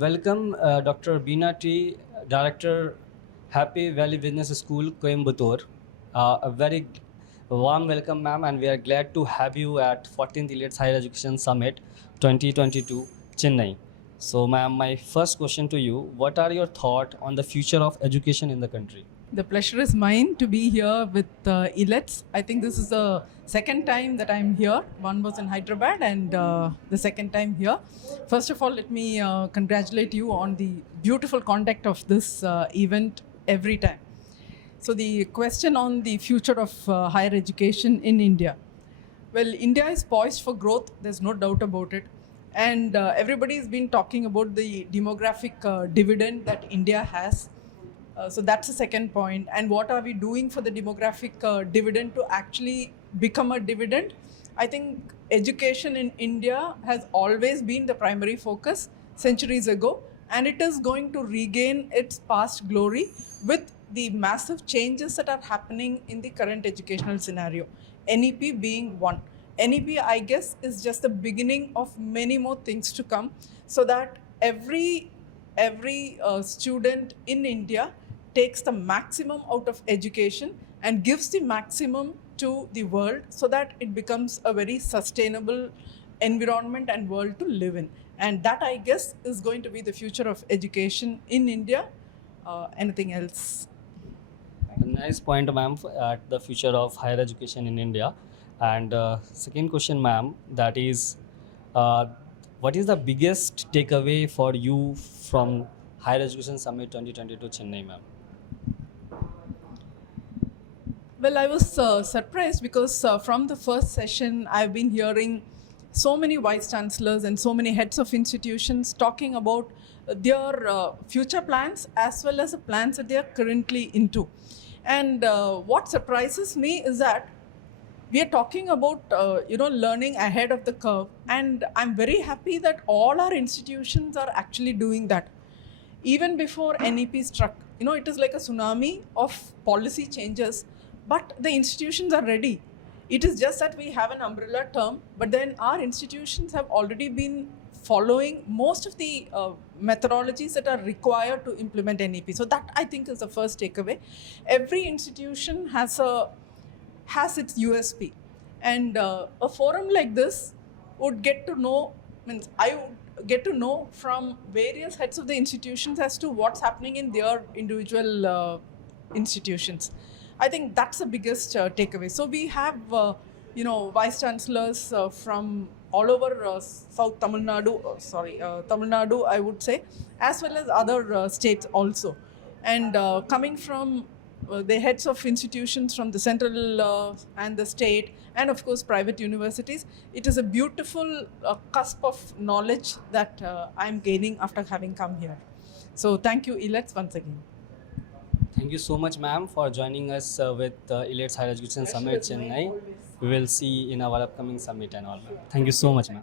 welcome Dr. Bina T, Director, Happy Valley Business School, Coimbatore. A very warm welcome, ma'am, and we are glad to have you at 14th Elets Higher Education Summit 2022, Chennai. So, ma'am, my first question to you: what are your thoughts on the future of education in the country? The pleasure is mine to be here with Elets. I think this is the second time that I'm here. One was in Hyderabad and the second time here. First of all, let me congratulate you on the beautiful conduct of this event every time. So the question on the future of higher education in India. Well, India is poised for growth. There's no doubt about it. And everybody has been talking about the demographic dividend that India has. So that's the second point. And what are we doing for the demographic dividend to actually become a dividend? I think education in India has always been the primary focus centuries ago, and it is going to regain its past glory with the massive changes that are happening in the current educational scenario. NEP being one. NEP, I guess, is just the beginning of many more things to come, so that every student in India takes the maximum out of education and gives the maximum to the world, so that it becomes a very sustainable environment and world to live in. And that, I guess, is going to be the future of education in India. Anything else? A nice point, ma'am, at the future of higher education in India. And second question, ma'am, that is, what is the biggest takeaway for you from Higher Education Summit 2022 Chennai, ma'am? Well, I was surprised because from the first session, I've been hearing so many vice chancellors and so many heads of institutions talking about their future plans as well as the plans that they are currently into. And what surprises me is that we are talking about learning ahead of the curve, and I'm very happy that all our institutions are actually doing that. Even before NEP struck, it is like a tsunami of policy changes, but the institutions are ready. It is just that we have an umbrella term, but then our institutions have already been following most of the methodologies that are required to implement NEP. So that, I think, is the first takeaway. Every institution has its USP, and a forum like this would get to know, I would get to know from various heads of the institutions as to what's happening in their individual institutions. I think that's the biggest takeaway. So we have, vice chancellors from all over South Tamil Nadu, Tamil Nadu, I would say, as well as other states also. And coming from the heads of institutions from the central and the state, and of course private universities, it is a beautiful cusp of knowledge that I'm gaining after having come here. So thank you, Elets, once again. Thank you so much, ma'am, for joining us with Elets Higher Education Summit Chennai. We will see in our upcoming summit and all. Thank you so much, ma'am.